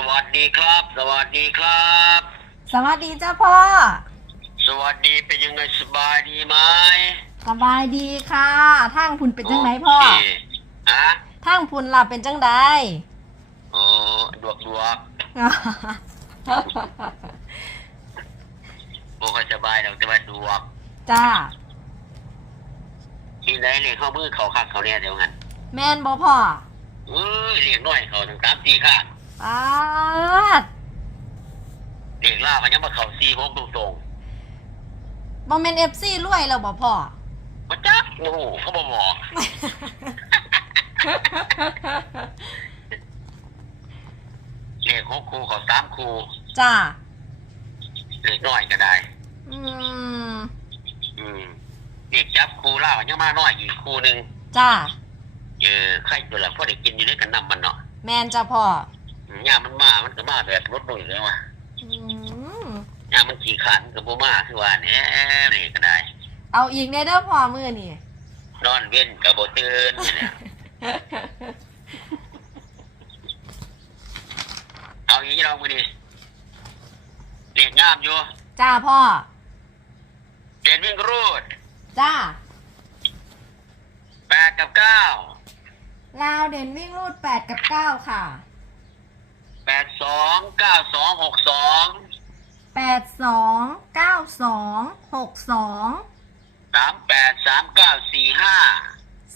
สวัสดีครับ สวัสดีครับ สวัสดีเจ้าพ่อ สวัสดีเป็นยังไงสบายดีไหมสบายดีค่ะ ทางพุ่นเป็นจังไหนพ่อโเคฮะทางพุ่นล่ะเป็นจังไดโอ้ดวกดวกโอ้ก็สบายแล้วแต่ว่าดวกจ้าที่ไหนเรียกเข้ามือเขาคักเขาเนี่ยเดี๋ยวงั้นแม่นบ่พ่อเอ้ยเรียกน้อยเขาถึงสามสี่ข้าง ปาดเรียกล่ามันยังมาเขาสี่หกตรงตรงบ่แม่น FC รวยแล้วบ่พ่อ ๆมาจักโอ้โหเขาบอกบอกเรียกหกครูเขาสามครูจ้าเรียกน้อยก็ได้ อืม อืมเด็กจับครูเล่ายังมาน้อยอีกครูหนึ่งจ้า เออใครตัวละพอได้กินอยู่ด้วยกันนำมันเนาะแม่นจ้าพ่ออืม ยามมันมา มันก็มาแบบรถหนุ่ยเลยวะอืมยามมันขี่ขันกับโบมาคือว่าเนี่ยนี่ก็ได้ เอาอีกในเด้อพ่อมื้อนี่นอนเว้นกับโบตื่นเนี่ยเอาอย่างนี้เราไปดิเรียนงามอยู่จ้าพ่อเรียนวิ่งรูดจ้าแปดกับเก้าลาวเด่นวิ่งรูด8กับ9ค่ะ แปดสองเก้าสองหกสอง8 2 9 2 6 2สามแปดสามเก้าสี่ห้า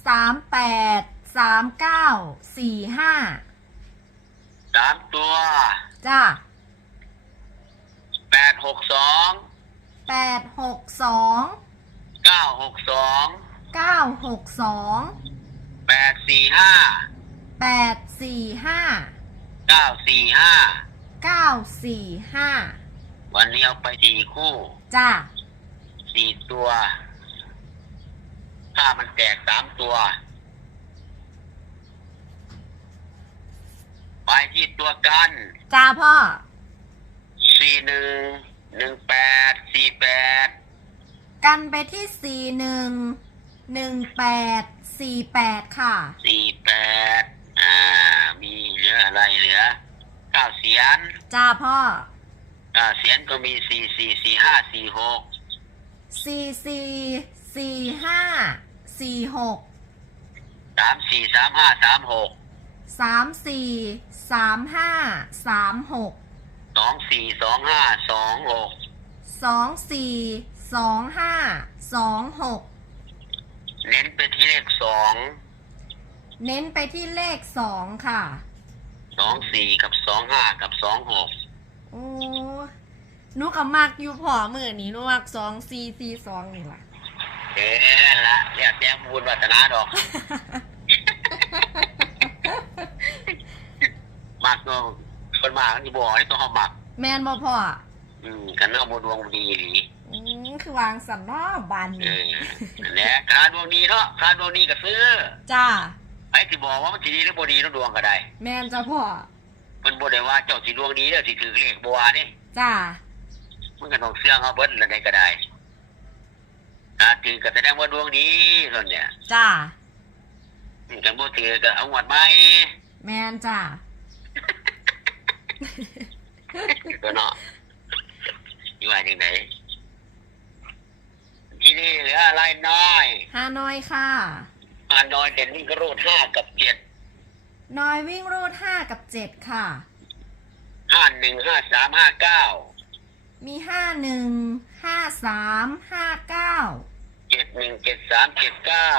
สามแปดสามเก้าสี่ห้าสามตัวจ้าแปดหกสองแปดหกสองเก้าหกสองเก้าหกสองแปดสี่ห้าแปดสี่ห้า เก้าสี่ห้าเก้าสี่ห้าวันนี้เอาไปสี่คู่จ้าสี่ตัวถ้ามันแตกสามตัวไปที่ตัวกันจ้าพ่อสี่หนึ่งหนึ่งแปดสี่แปดกันไปที่สี่หนึ่งหนึ่งแปดสี่แปดค่ะสี่แปด อ่ามีเหลืออะไรเหลือเก้าเสียนจ้าพ่ออ่าเสียนก็มีสี่สี่สี่ห้าสี่หกสี่สี่สี่ห้าสี่หกสามสี่สามห้าสามหกสามสี่สามห้าสามหกสองสี่สองห้าสองหกสองสี่สองห้าสองหกเน้นไปที่เลขสองเน้นไปที่เลขสองค่ะ สองสี่กับสองห้ากับสองหกโอ้หนูกับมักอยู่พอมือนี้หนูมักสองสี่สี่สองนี่ล่ะเอ๊ะละเรียกแจ้งบุญวัฒนาดอกมักก็คนมากันที่บอกให้ตัวเขามัก แมนบ่พ่ออืมกันเนาะบดวงดีดีอืมคือวางสันเนอบานเอนี่อนั่นแหละการดวงดีเนาะการดวงดีก็ซื้อ จ้า ไอ้ที่บอกว่ามันสิดีหรือบ่ดีเนาะดวงก็ได้แมนจ้าพ่อมันบ่ได้ว่าเจ้าสิดวงดีเด้อสิถือเลขบัวนี่จ้า มันก็ต้องเสื่องเอาเบิดละได้ก็ได้ถ้าถือก็แสดงว่าดวงดีส่วนเนี่ยจ้าอืมกันบ่ถือก็เอางวดใหม่แมนจ้า ก็เนาะอยู่ว่าจังไดที่นี่เหลืออะไรน้อย ฮานอยค่ะ อันน้อยเด่นนี่ก็รูดห้ากับเจ็ดน้อยวิ่งรูดห้ากับเจ็ดค่ะ ห้าหนึ่งห้าสามห้าเก้ามีห้าหนึ่งห้าสามห้าเก้าเจ็ดหนึ่งเจ็ดสามเจ็ดเก้า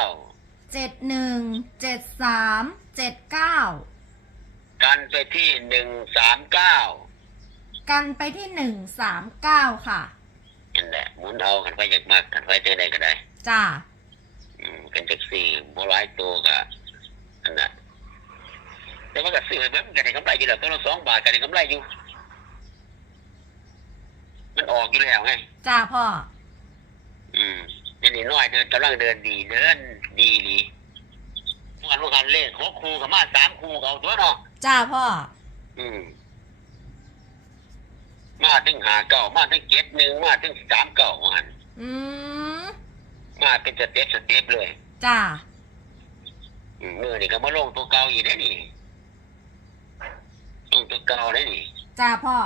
เจ็ดหนึ่งเจ็ดสามเจ็ดเก้ากันไปที่หนึ่งสามเก้ากันไปที่หนึ่งสามเก้าค่ะนั่นแหละหมุนเอากันไปอยากมากกันไปเจอใดก็ได้จ้า อืมกันจากสี่โมร้ายตัวก็อันนั้นแต่ว่าก็ซื้อไปเบิ้มกันได้กำไรอยู่แล้วตัวละสองบาทกันได้กำไรอยู่ มันออกอยู่แล้วไงจ้าพ่อ อืมนี่นี่น้อยเดินกำลังเดินดีเดินดีดีเมื่อวันวันกันเลขหกครูกับมาสามครูเขาตัวเนาะจ้าพ่อ อืม มาถึงหาเก่ามาถึงเจ็ดหนึ่งมาถึงสามเก่าหันอืม มาเป็นสเต็ปสเต็ปเลยจ้าอืมมือนี่ก็มาลงตัวเก่าอีกได้นี่ลงตัวตัวเก่าได้นี่จ้าพ่อ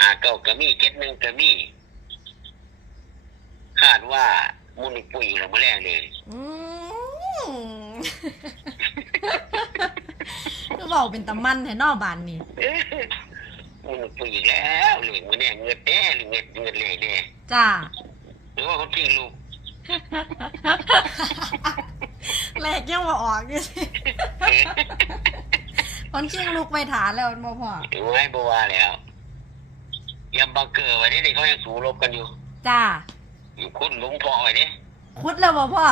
หาเก่าก็มีเจ็ดหนึ่งก็มีคาดว่ามุนปุ๋ยเรามาแรงเลยอืมก็บอกเป็นตะมันแท้นอบานนี่มุนปุ๋ยอีกแล้วเหลียงมาเนี่ยเงินแน่หรือเงินเงินเลยเนี่ยจ้าหรือว่าเขาทิ้งลูก แรกยังมาออกอยู่สิคนเชียงลูกไปฐานแล้วมันบ่พ่อถือไว้บัวาแล้วยำบังเกอร์ไว้นี่เขายังสู้รบกันอยู่ จ้า อยู่คุณหลุงพอไว้เนี่ยคุดแล้วบ่พ่อ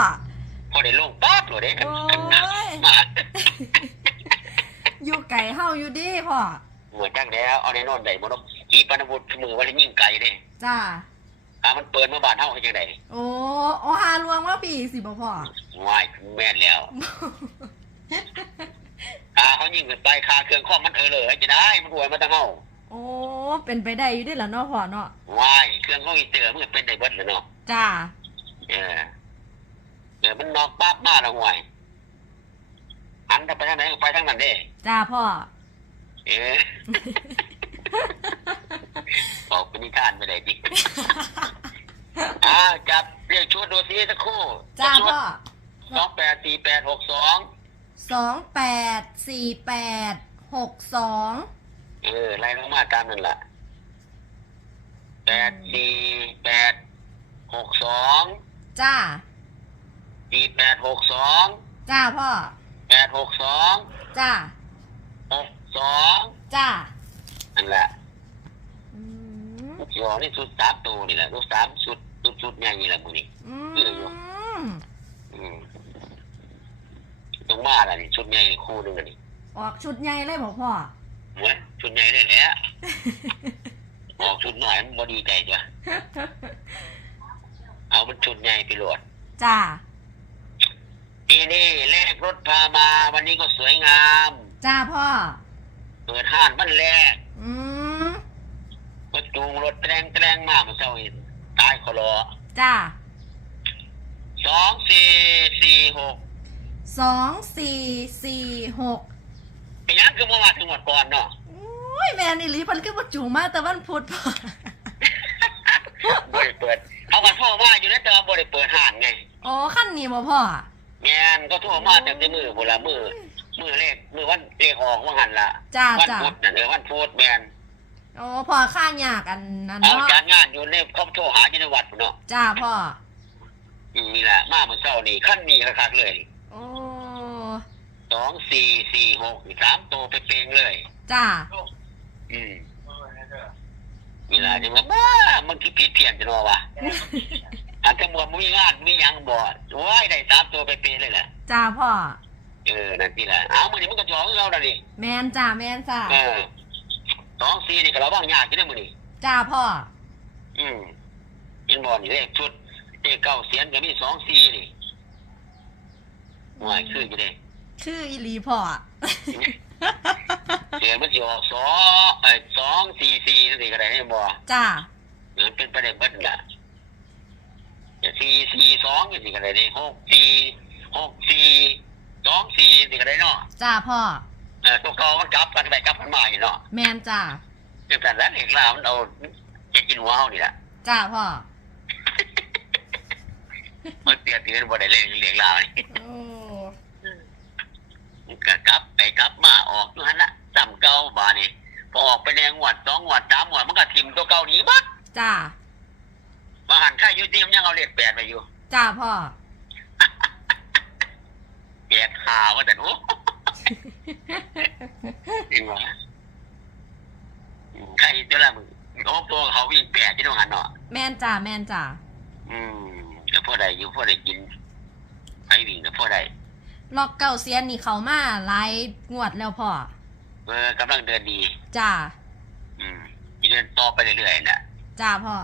พอได้ลงปั๊บเลยกันโอ้กันหนักยมาอยู่ไก่เฮาอยู่ดิพ่อ เหมือนจังแล้วเอาในนอนได้บ่ดอกจีปนวุฒิมือว่าจะยิ่งไกลเด้จ้า ถ้ามันเปิดมาบานเฮาเฮ็ดจังได๋โอ้โอหาลวงว่าปีสิบ่พ่อวายแม่นแล้วถ้าเขายิงขึ้นไปคาเครื่องคอมมันเออเลยจะได้ มันรวยมาตั้งเฮาโอ้เป็นไปได้อยู่ดิล่ะเนาะพ่อเนาะวายเครื่องเขาอีเตอร์มันก็เป็นได้เบิดแล้วเนาะจ้าเออเดี๋ยวมันนอกปั๊บมาแล้วห่วยหันไปทางไหนก็ไปทางนั้นเด้จ้าพ่อเออ บอกเป็นนิทานไปได้ดิอ้าวจับเรียกชุดดูซิสักครู่จ้าพ่อสองแปดสี่แปดหกสองสองแปดสี่แปดหกสองเออไล่ลงมาตามนั่นแหละแปดสี่แปดหกสองจ้าสี่แปดหกสองจ้าพ่อแปดหกสองจ้าหกสองจ้านั่นแหละอื มยอนี่สุดสามตัวนี่แหละสุดสามสุดสุดสุดใหญ่นี่แหละมือนี่อืมอืมตรงมาอะไรนี่ชุดใหญ่นี่คู่หนึงอันนี่ออกชุดใหญ่เลยบอกพ่อ เหมือนชุดใหญ่ได้แหละออกชุดหน่อยมันบอดีใจจ้ะเอามันชุดใหญ่ไปโหลด จ้าปีนี้เลขรถพามาวันนี้ก็สวยงาม จ้าพ่อ เปิดห้านบ้านแรก อืมก็ จูงรถแตรงแตรงมาเมื่อเช้านี้ตายขอรอจ้าสองสี่สี่หกสองสี่สี่หกเป็นยังคือเมื่อวานถึงหมดก่อนเนาะโอ้ยแมนอีหลีพันคือว่าจูงมาแต่วันพุธพ่อบริเปิดเอากันโทรมาอยู่ในแต่ว่าบริเปิดห้านไงอ๋อขั้นนี้บ่พ่อ แงนก็โทรมาแต่ในมือบุละมือมือเลขมือวันเลขออกว่าหันละจ้าวันจ้าพุธน่ะเออวันพุธแมน อ๋อพ่อข้างยากอันนั้นเอาเนาะจัดงานอยู่ในเขาโทรหาอยู่ในวัดพุ่นเนาะจ้าพ่อ อืมนี่แหละมาเมื่อเช้านี่ขั้นนี้คักๆเลยโอ้สองสี่สี่หกสามตัวไปเปงเลย จ้าอืมนี่แหละจังว่าบ้ามันคือผิดเพี้ยนจะนอวะอันทั้งหมดมีงานมีหยังบ่ว้ายได้สามตัวไปเปงเลยแหละจ้าพ่อ เออนั่นที่แหละเอามือนี้มันก็จองเราแล้วนี่แมนจ้าแมนจ้าเออ สองสี่นี่ก็ระวังยากที่ได้มือนี่จ้าพ่อ อืมเป็นบอลนี่เลขชุดเลขเก้าเสียนก็มีสองสี่นี่ห่วยคืออยู่เด้ชื่ออีหลีพ่อ เสียนมันสิออกสองเอ้ยสองสี่สี่นั่นสิก็ได้ให้บ่จ้า มันเป็นไปได้เบิดล่ะจะสี่สี่สองนี่สิก็ได้นี่หกสี่หกสี่สองสี่นี่ก็ได้เนาะจ้าพ่อเออตัวเก่ามันกลับกันไปกลับกันมาอยู่เนาะแมนจ้าจังแต่ละเลขลาวมันเอาจะกินหัวเฮานี่ล่ะจ้าพ่อมันเตียตื่นบ่ได้เลขเลขลาวนี่โอ้มันก็กลับไปกลับมาออกอยู่หั่นละจำเก่าบาดนี่พอออกไปแนงหวดสองหวดสามหวดมันก็ทิ่มตัวเก่าหนีบัดจ้ามาหันค่าอยู่ที่มันยังเอาเลขแปดไปอยู่ จ้าพ่อแปดหาว่าแต่โอ้ จริงวะใครเจ้าละมึงโอ้ตัวเขาวิ่งแปดที่ต้องหันเนาะแมนจ้าแมนจ้าอืมแล้วพ่อใดอยู่พ่อใดกินไปวิ่งแล้วพ่อใดล็อกเก่าเซียนนี่เขามาไล่งวดแล้วพ่อเออกำลังเดินดี จ้าอืมเดินต่อไปเรื่อยๆน่ะจ้าพ่อ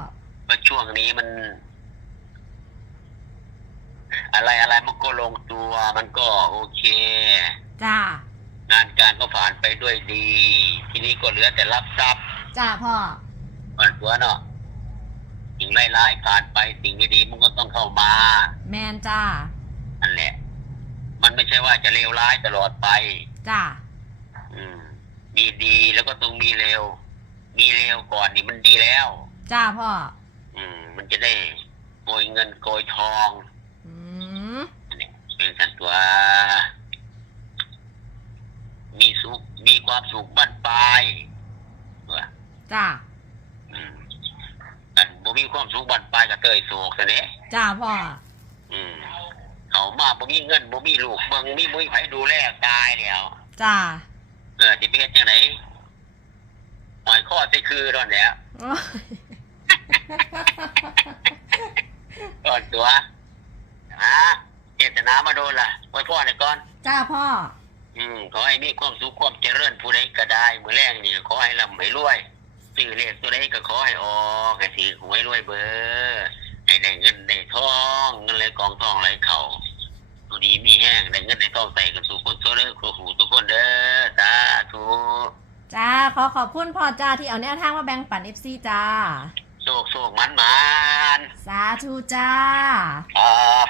ว่าช่วงนี้มัน อะไรอะไรมันก็ลงตัวมันก็โอเค จ้า งานการก็ผ่านไปด้วยดี ทีนี้ก็เหลือแต่รับทรัพย์จ้าพ่อมันตัวเนาะสิ่งร้ายๆผ่านไปสิ่งดีๆมันก็ต้องเข้ามา แมนจ้านั่นแหละ มันไม่ใช่ว่าจะเลวร้ายตลอดไป จ้าอืม ดีๆแล้วก็ต้องมีเร็วมีเร็วก่อนนี่มันดีแล้ว จ้าพ่อ อืม มันจะได้โกยเงินโกยทอง อืมเนี่ยเป็นสันตัว มีสุข มี ความสุขบ้านปลายตัวจ้าอืมอันบ่มีความสุขบ้านปลายก็เตยโศกซะเด้จ้าพ่อ อืมเขามาบ่มีเงินบ่มีลูกเบิ่งมีมุ้ยไผดูแลตายแล้วจ้าเออสิไปเฮ็ดจังไดหอยข้อใส่คือตอนเนี้ยโอ้ยก่อนตัวฮะเจตนามาโดนล่ะไว้พ่อเนี่ยก่อน จ้าพ่อ อืมขอให้มีความสุขความเจริญผู้ใดก็ได้มือแรกนี่ขอให้ร่ำให้รวยซื้อเลขตัวใดก็ขอให้ออกให้ถือหวยรวยเบอร์ให้ได้เงินได้ทองเงินไหลกองทองไหลเข่าตัวดีมีแห้งได้เงินได้ทองใส่กันสู่คนตัวเด้อครูหูทุกคนเด้อสาธุจ้าขอขอบคุณพ่อจ้าที่เอาแนวทางมาแบ่งปันเอฟซีจ้าโชคโชคมันมันสาธุจ้าครับ